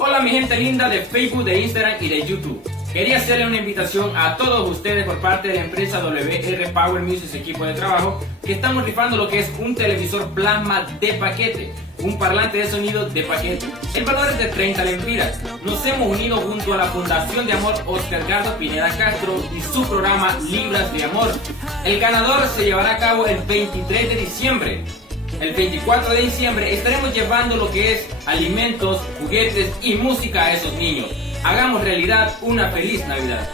Hola mi gente linda de Facebook, de Instagram y de YouTube. Quería hacerle una invitación a todos ustedes por parte de la empresa WR Power Music equipo de trabajo, que estamos rifando lo que es un televisor plasma de paquete, un parlante de sonido de paquete. El valor es de 30 lempiras. Nos hemos unido junto a la Fundación de Amor Oscar Gardo Pineda Castro y su programa Libras de Amor. El ganador se llevará a cabo el 23 de diciembre. El 24 de diciembre estaremos llevando lo que es alimentos, juguetes y música a esos niños. Hagamos realidad una feliz Navidad.